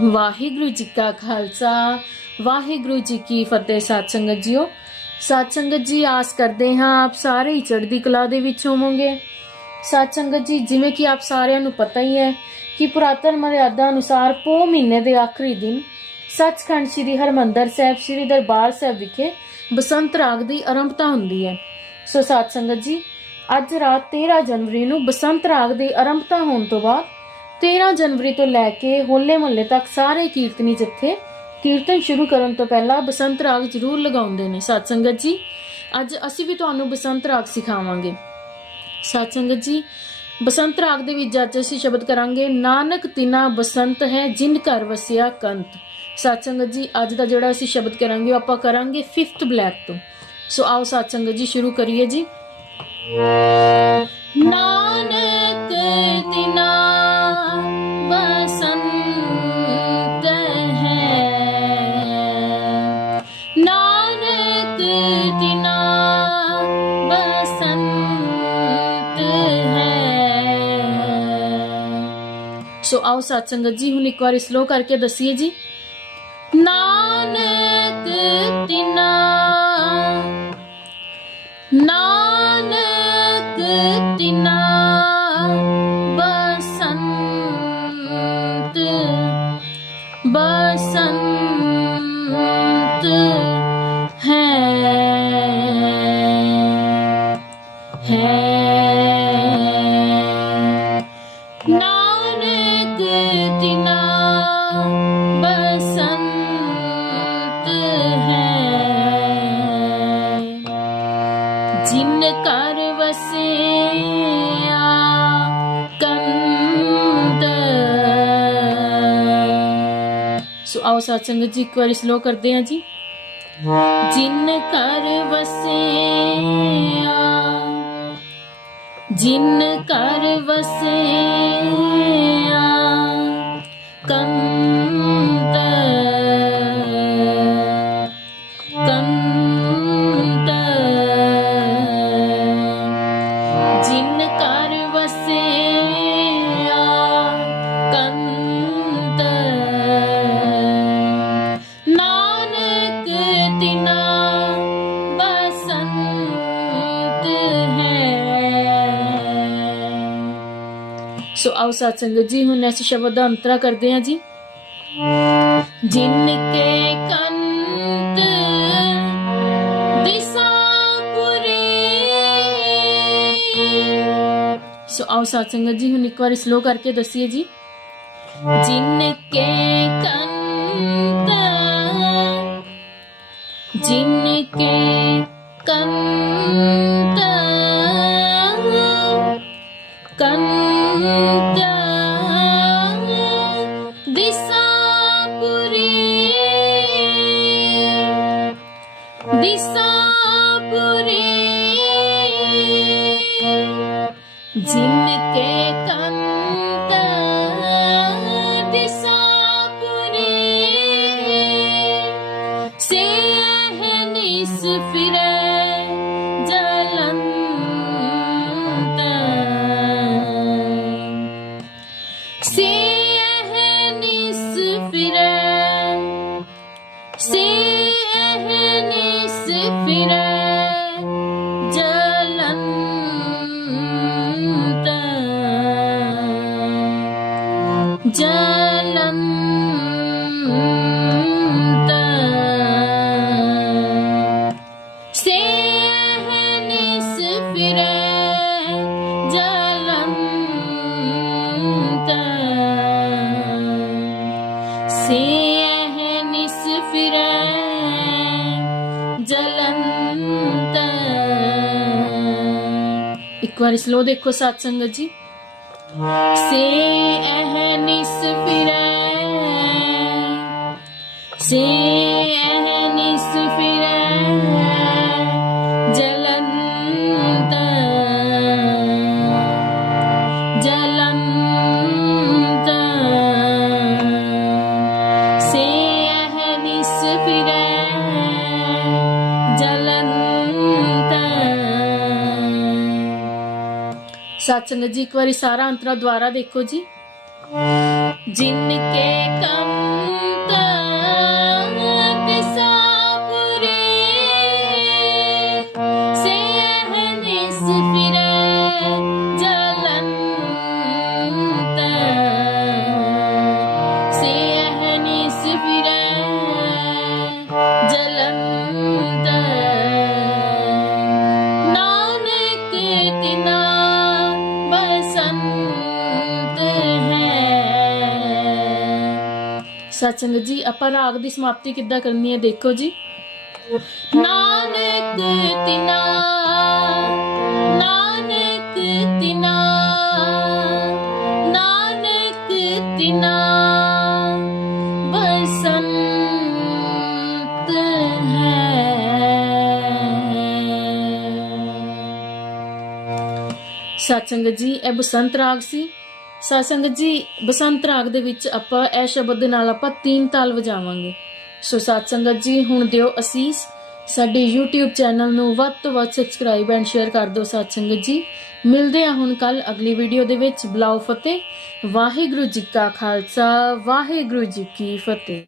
ਵਾਹਿਗੁਰੂ ਜੀ ਕਾ ਖਾਲਸਾ, ਵਾਹਿਗੁਰੂ ਜੀ ਕੀ ਫਤਿਹ ਸਾਧ ਸੰਗਤ ਜੀਓ। ਸਾਧ ਸੰਗਤ ਜੀ, ਆਸ ਕਰਦੇ ਹਾਂ ਆਪ ਸਾਰੇ ਹੀ ਚੜ੍ਹਦੀ ਕਲਾ ਦੇ ਵਿੱਚ ਹੋਵੋਗੇ। ਸਾਧ ਸੰਗਤ ਜੀ, ਜਿਵੇਂ ਕਿ ਆਪ ਸਾਰਿਆਂ ਨੂੰ ਪਤਾ ਹੀ ਹੈ ਕਿ ਪੁਰਾਤਨ ਮਰਿਆਦਾ ਅਨੁਸਾਰ ਪੋ ਮਹੀਨੇ ਦੇ ਆਖਰੀ ਦਿਨ ਸੱਚਖੰਡ ਸ੍ਰੀ ਹਰਮੰਦਰ ਸਾਹਿਬ, ਸ੍ਰੀ ਦਰਬਾਰ ਸਾਹਿਬ ਵਿਖੇ ਬਸੰਤ ਰਾਗ ਦੀ ਆਰੰਭਤਾ ਹੁੰਦੀ ਹੈ। ਸੋ ਸਾਧ ਸੰਗਤ ਜੀ, ਅੱਜ ਰਾਤ 13 ਜਨਵਰੀ ਨੂੰ ਬਸੰਤ ਰਾਗ ਦੀ ਆਰੰਭਤਾ ਹੋਣ ਤੋਂ ਬਾਅਦ 13 ਜਨਵਰੀ ਤੋਂ ਲੈ ਕੇ ਹੋਲੇ ਮਹੱਲੇ ਤੱਕ ਸਾਰੇ ਕੀਰਤਨੀ ਜਥੇ ਕੀਰਤਨ ਸ਼ੁਰੂ ਕਰਨ ਤੋਂ ਪਹਿਲਾਂ ਬਸੰਤ ਰਾਗ ਜ਼ਰੂਰ ਲਗਾਉਂਦੇ ਨੇ। ਸਾਧ ਸੰਗਤ ਜੀ, ਅੱਜ ਅਸੀਂ ਵੀ ਤੁਹਾਨੂੰ ਬਸੰਤ ਰਾਗ ਸਿਖਾਵਾਂਗੇ। ਸਾਧ ਸੰਗਤ ਜੀ, ਬਸੰਤ ਰਾਗ ਦੇ ਵਿੱਚ ਅੱਜ ਅਸੀਂ ਸ਼ਬਦ ਕਰਾਂਗੇ, ਨਾਨਕ ਤਿਨਾ ਬਸੰਤ ਹੈ ਜਿਨ ਘਰ ਵਸਿਆ ਕੰਤ। ਸਾਧ ਸੰਗਤ ਜੀ, ਅੱਜ ਦਾ ਜਿਹੜਾ ਅਸੀਂ ਸ਼ਬਦ ਕਰਾਂਗੇ ਉਹ ਆਪਾਂ ਕਰਾਂਗੇ 5th ਬਲੈਕ ਤੋਂ। ਸੋ ਆਓ ਸਾਧ ਸੰਗਤ ਜੀ, ਸ਼ੁਰੂ ਕਰੀਏ ਜੀ। ਨਾ ਸੋ ਆਓ ਸਾਧ ਸੰਗਤ ਜੀ ਹੁਣ ਇੱਕ ਵਾਰ ਸਲੋ ਕਰਕੇ ਦੱਸੀਏ ਜੀ ਨਾਨਕ ਤਿਨਾ ਨਾਨਕ ਤਿਨਾ ਬਸੰਤ ਬਸੰਤ ਸੋ ਆਓ ਸਾਧ ਸੰਗਤ ਜੀ, ਇੱਕ ਵਾਰੀ ਸਲੋ ਕਰਦੇ ਹਾਂ ਜੀ। ਜਿਨ ਕਰ ਵਸਿਆ, ਜਿਨ ਕਰ ਵਸਿਆ ਸੋ ਆਓ ਸਾਧ ਸੰਗਤ ਜੀ, ਹੁਣ ਇਸ ਸ਼ਬਦ ਦਾ ਅੰਤਰਾ ਕਰਦੇ ਹਾਂ ਜੀ। ਜਿਨ ਕੇ ਕੰਤ ਦਿਸਾ ਪੁਰੀ ਸੋ ਆਓ ਸਾਧ ਸੰਗਤ ਜੀ, ਹੁਣ ਇੱਕ ਵਾਰੀ ਸਲੋ ਕਰਕੇ ਦੱਸੀਏ ਜੀ। ਜਿਨ ਕੇ ਕੰਤ, ਜਿਨ ਕੇ ਕੰਤ ਦਿਸਾ ਪੁਰੀ ਜਿਨ ਕੇ ਕੰਤ ਦਿਸਾ ਪੁਰੀ ਸੇ ਹੈ ਨਿਸ ਫਿਰੇ ਜਲੰਤ ਸੇ ਹੈ ਨਿਸ ਫਿਰੇ ਜਲੰਤ ਸੇ ਹੈ ਨਿਸ ਫਿਰੇ ਜਲੰਤ ਇੱਕ ਵਾਰ ਸਲੋ ਦੇਖੋ ਸਾਧ ਸੰਗਤ ਜੀ ਸੇ ਇਹ ਨਿਸ ਫਿਰੇ ਸਤ ਸੰਗਤ ਜੀ ਇੱਕ ਵਾਰੀ ਸਾਰਾ ਅੰਤਰਾ ਦੁਆਰਾ ਦੇਖੋ ਜੀ। ਜਿਨ ਕੇ ਕੰਮ ਸਤਸੰਗ ਜੀ, ਆਪਾਂ ਰਾਗ ਦੀ ਸਮਾਪਤੀ ਕਿੱਦਾਂ ਕਰਨੀ ਹੈ ਦੇਖੋ ਜੀ। ਨਾਨਕ ਤਿਨਾ ਨਾਨਕ ਤਿਨਾ ਨਾਨਕ ਤਿਨਾ, ਬਸੰਤ ਹੈ। ਸਤਸੰਗਤ ਜੀ, ਇਹ ਬਸੰਤ ਰਾਗ ਸੀ। ਸਤਸੰਗਤ ਜੀ, ਬਸੰਤ ਰਾਗ ਦੇ ਵਿੱਚ ਆਪਾਂ ਇਹ ਸ਼ਬਦ ਦੇ ਨਾਲ ਆਪਾਂ ਤਿੰਨ ਤਾਲ ਵਜਾਵਾਂਗੇ। ਸੋ ਸਤਸੰਗਤ ਜੀ, ਹੁਣ ਦਿਓ ਅਸੀਸ। ਸਾਡੇ YouTube ਚੈਨਲ ਨੂੰ ਵੱਧ ਤੋਂ ਵੱਧ ਸਬਸਕ੍ਰਾਈਬ ਐਂਡ ਸ਼ੇਅਰ ਕਰ ਦਿਓ ਸਤਸੰਗਤ ਜੀ। ਮਿਲਦੇ ਆ ਹੁਣ ਕੱਲ ਅਗਲੀ ਵੀਡੀਓ ਦੇ ਵਿੱਚ। ਬਲਾਉ ਫਤਿਹ। ਵਾਹਿਗੁਰੂ ਜੀ ਕਾ ਖਾਲਸਾ, ਵਾਹਿਗੁਰੂ ਜੀ ਕੀ ਫਤਿਹ।